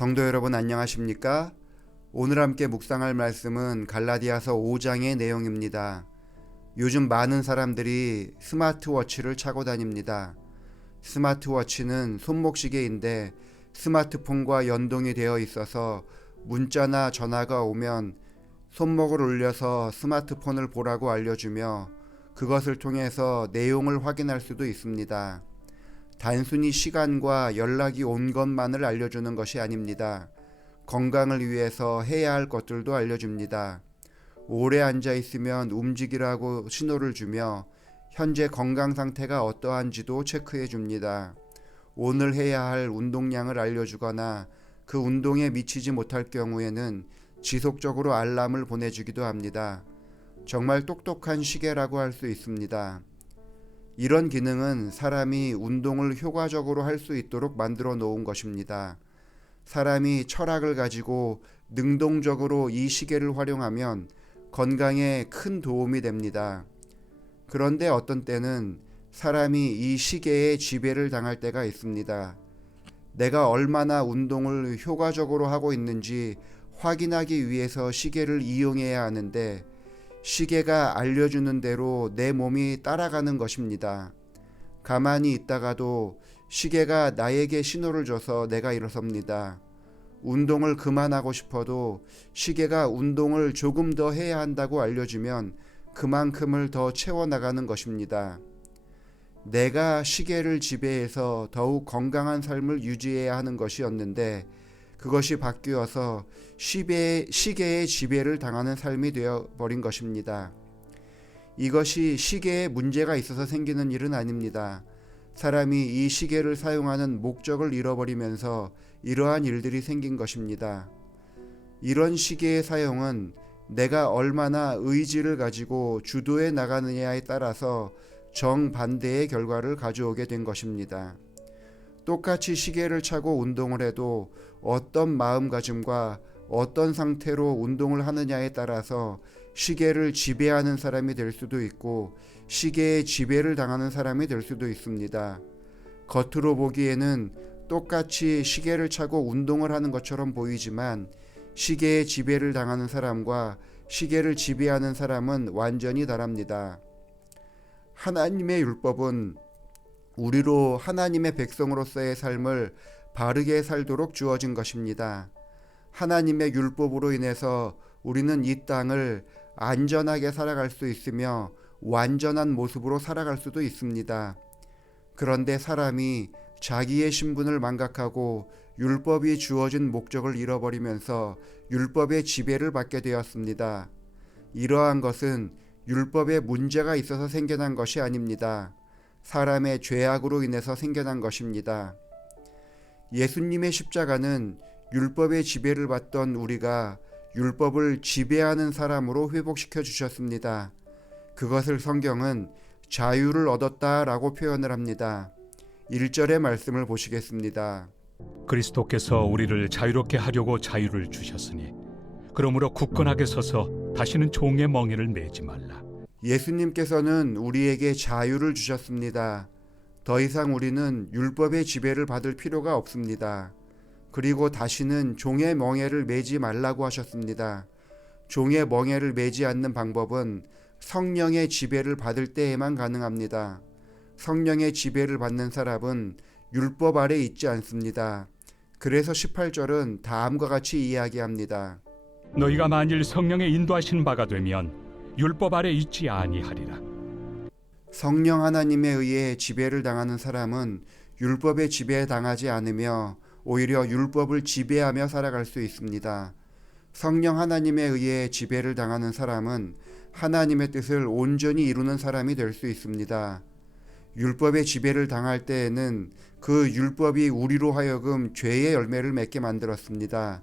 성도 여러분 안녕하십니까? 오늘 함께 묵상할 말씀은 갈라디아서 5장의 내용입니다. 요즘 많은 사람들이 스마트워치를 차고 다닙니다. 스마트워치는 손목시계인데 스마트폰과 연동이 되어 있어서 문자나 전화가 오면 손목을 올려서 스마트폰을 보라고 알려주며 그것을 통해서 내용을 확인할 수도 있습니다. 단순히 시간과 연락이 온 것만을 알려주는 것이 아닙니다. 건강을 위해서 해야 할 것들도 알려줍니다. 오래 앉아 있으면 움직이라고 신호를 주며 현재 건강 상태가 어떠한지도 체크해 줍니다. 오늘 해야 할 운동량을 알려주거나 그 운동에 미치지 못할 경우에는 지속적으로 알람을 보내주기도 합니다. 정말 똑똑한 시계라고 할 수 있습니다. 이런 기능은 사람이 운동을 효과적으로 할 수 있도록 만들어 놓은 것입니다. 사람이 철학을 가지고 능동적으로 이 시계를 활용하면 건강에 큰 도움이 됩니다. 그런데 어떤 때는 사람이 이 시계에 지배를 당할 때가 있습니다. 내가 얼마나 운동을 효과적으로 하고 있는지 확인하기 위해서 시계를 이용해야 하는데 시계가 알려주는 대로 내 몸이 따라가는 것입니다. 가만히 있다가도 시계가 나에게 신호를 줘서 내가 일어섭니다. 운동을 그만하고 싶어도 시계가 운동을 조금 더 해야 한다고 알려주면 그만큼을 더 채워나가는 것입니다. 내가 시계를 지배해서 더욱 건강한 삶을 유지해야 하는 것이었는데 그것이 바뀌어서 시계의 지배를 당하는 삶이 되어버린 것입니다. 이것이 시계에 문제가 있어서 생기는 일은 아닙니다. 사람이 이 시계를 사용하는 목적을 잃어버리면서 이러한 일들이 생긴 것입니다. 이런 시계의 사용은 내가 얼마나 의지를 가지고 주도해 나가느냐에 따라서 정반대의 결과를 가져오게 된 것입니다. 똑같이 시계를 차고 운동을 해도 어떤 마음가짐과 어떤 상태로 운동을 하느냐에 따라서 시계를 지배하는 사람이 될 수도 있고 시계에 지배를 당하는 사람이 될 수도 있습니다. 겉으로 보기에는 똑같이 시계를 차고 운동을 하는 것처럼 보이지만 시계에 지배를 당하는 사람과 시계를 지배하는 사람은 완전히 다릅니다. 하나님의 율법은 우리로 하나님의 백성으로서의 삶을 바르게 살도록 주어진 것입니다. 하나님의 율법으로 인해서 우리는 이 땅을 안전하게 살아갈 수 있으며 완전한 모습으로 살아갈 수도 있습니다. 그런데 사람이 자기의 신분을 망각하고 율법이 주어진 목적을 잃어버리면서 율법의 지배를 받게 되었습니다. 이러한 것은 율법에 문제가 있어서 생겨난 것이 아닙니다. 사람의 죄악으로 인해서 생겨난 것입니다. 예수님의 십자가는 율법의 지배를 받던 우리가 율법을 지배하는 사람으로 회복시켜 주셨습니다. 그것을 성경은 자유를 얻었다라고 표현을 합니다. 1절의 말씀을 보시겠습니다. 그리스도께서 우리를 자유롭게 하려고 자유를 주셨으니 그러므로 굳건하게 서서 다시는 종의 멍에를 매지 말라. 예수님께서는 우리에게 자유를 주셨습니다. 더 이상 우리는 율법의 지배를 받을 필요가 없습니다. 그리고 다시는 종의 멍에를 매지 말라고 하셨습니다. 종의 멍에를 매지 않는 방법은 성령의 지배를 받을 때에만 가능합니다. 성령의 지배를 받는 사람은 율법 아래 있지 않습니다. 그래서 18절은 다음과 같이 이야기합니다. 너희가 만일 성령의 인도하신 바가 되면 율법 아래 있지 아니하리라. 성령 하나님에 의해 지배를 당하는 사람은 율법의 지배에 당하지 않으며 오히려 율법을 지배하며 살아갈 수 있습니다. 성령 하나님에 의해 지배를 당하는 사람은 하나님의 뜻을 온전히 이루는 사람이 될 수 있습니다. 율법의 지배를 당할 때에는 그 율법이 우리로 하여금 죄의 열매를 맺게 만들었습니다.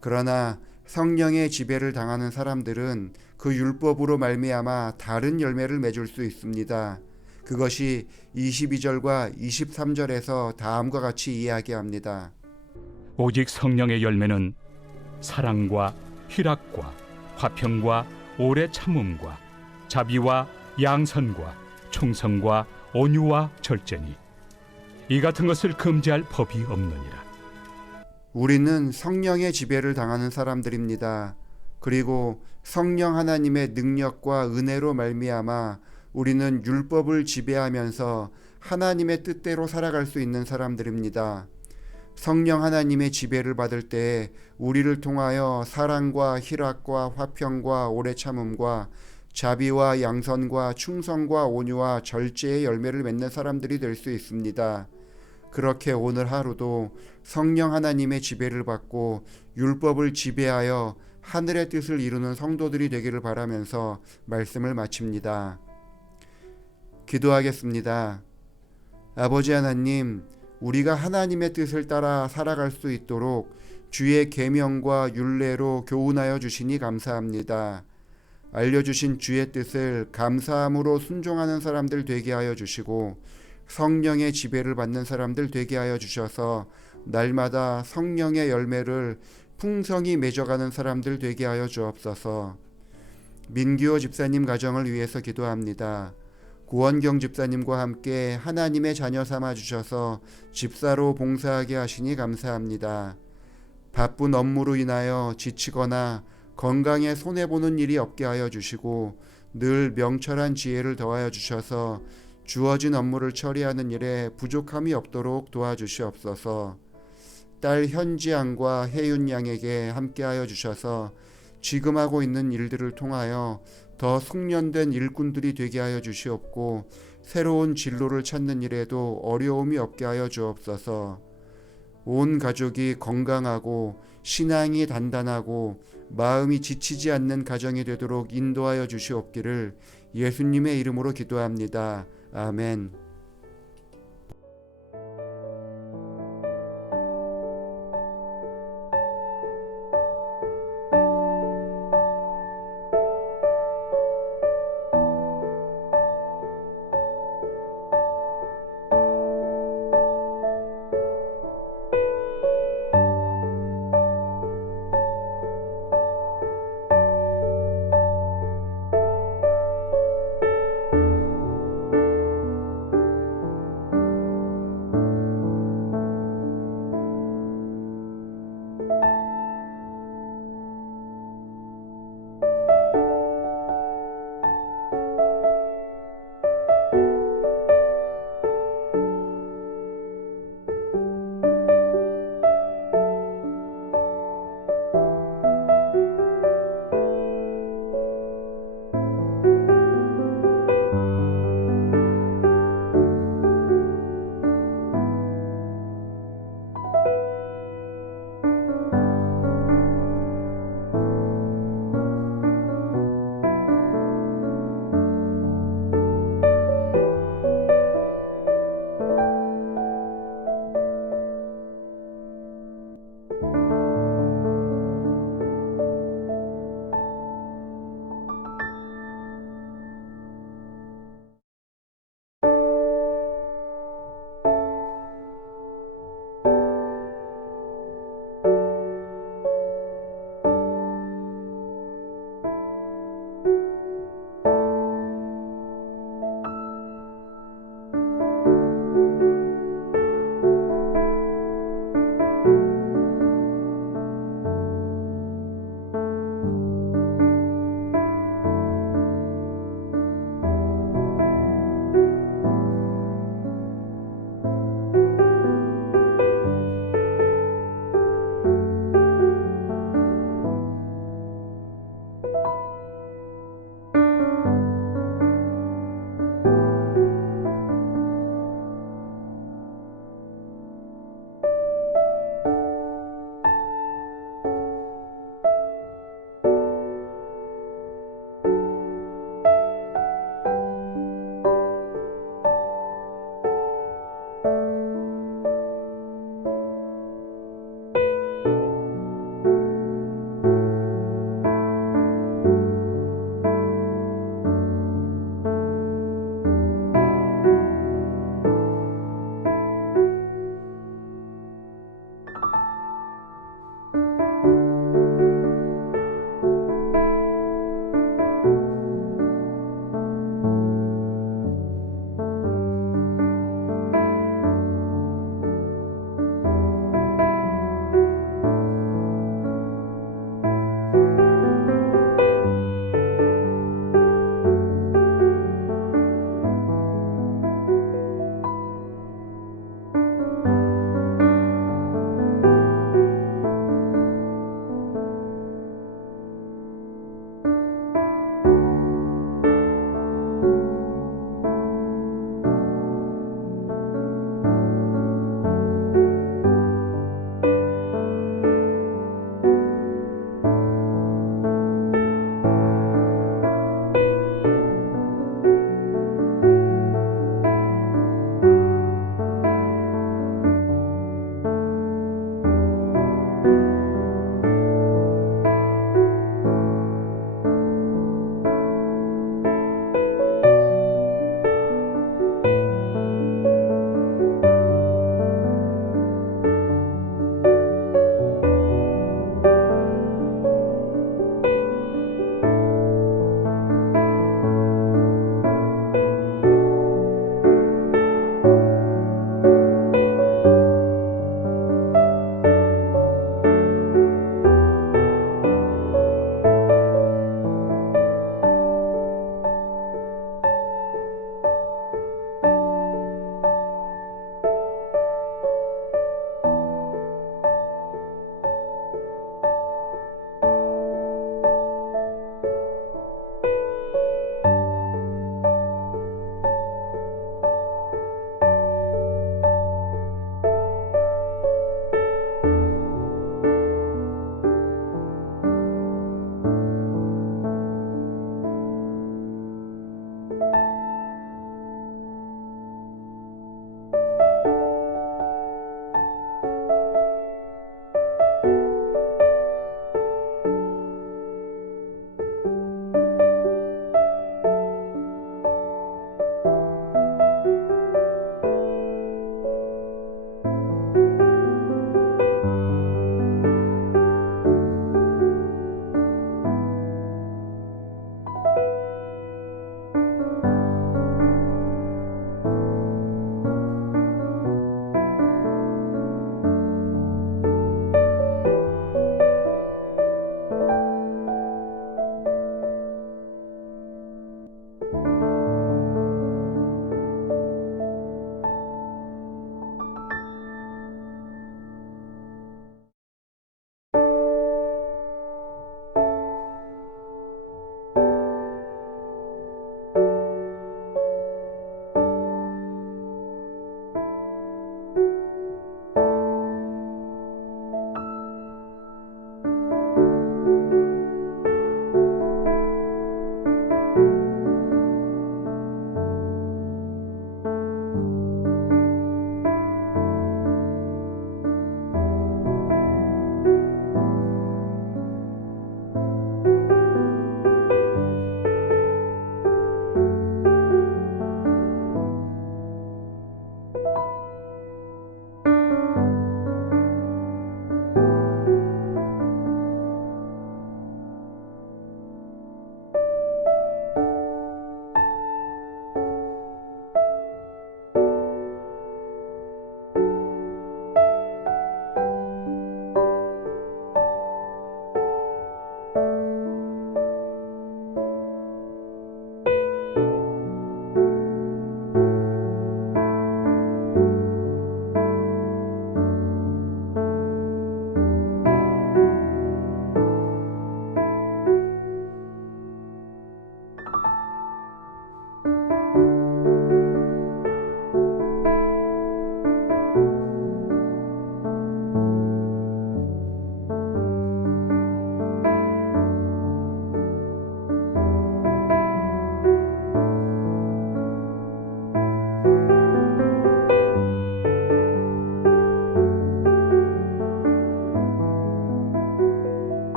그러나 성령의 지배를 당하는 사람들은 그 율법으로 말미암아 다른 열매를 맺을 수 있습니다. 그것이 22절과 23절에서 다음과 같이 이야기합니다. 오직 성령의 열매는 사랑과 희락과 화평과 오래 참음과 자비와 양선과 충성과 온유와 절제니 이 같은 것을 금지할 법이 없느니라. 우리는 성령의 지배를 당하는 사람들입니다. 그리고 성령 하나님의 능력과 은혜로 말미암아 우리는 율법을 지배하면서 하나님의 뜻대로 살아갈 수 있는 사람들입니다. 성령 하나님의 지배를 받을 때 우리를 통하여 사랑과 희락과 화평과 오래 참음과 자비와 양선과 충성과 온유와 절제의 열매를 맺는 사람들이 될 수 있습니다. 그렇게 오늘 하루도 성령 하나님의 지배를 받고 율법을 지배하여 하늘의 뜻을 이루는 성도들이 되기를 바라면서 말씀을 마칩니다. 기도하겠습니다. 아버지 하나님, 우리가 하나님의 뜻을 따라 살아갈 수 있도록 주의 계명과 율례로 교훈하여 주시니 감사합니다. 알려주신 주의 뜻을 감사함으로 순종하는 사람들 되게 하여 주시고 성령의 지배를 받는 사람들 되게 하여 주셔서 날마다 성령의 열매를 풍성히 맺어가는 사람들 되게 하여 주옵소서. 민규호 집사님 가정을 위해서 기도합니다. 고원경 집사님과 함께 하나님의 자녀 삼아 주셔서 집사로 봉사하게 하시니 감사합니다. 바쁜 업무로 인하여 지치거나 건강에 손해보는 일이 없게 하여 주시고 늘 명철한 지혜를 더하여 주셔서 주어진 업무를 처리하는 일에 부족함이 없도록 도와주시옵소서. 딸 현지양과 혜윤 양에게 함께하여 주셔서 지금 하고 있는 일들을 통하여 더 숙련된 일꾼들이 되게 하여 주시옵고 새로운 진로를 찾는 일에도 어려움이 없게 하여 주옵소서. 온 가족이 건강하고 신앙이 단단하고 마음이 지치지 않는 가정이 되도록 인도하여 주시옵기를 예수님의 이름으로 기도합니다. 아멘.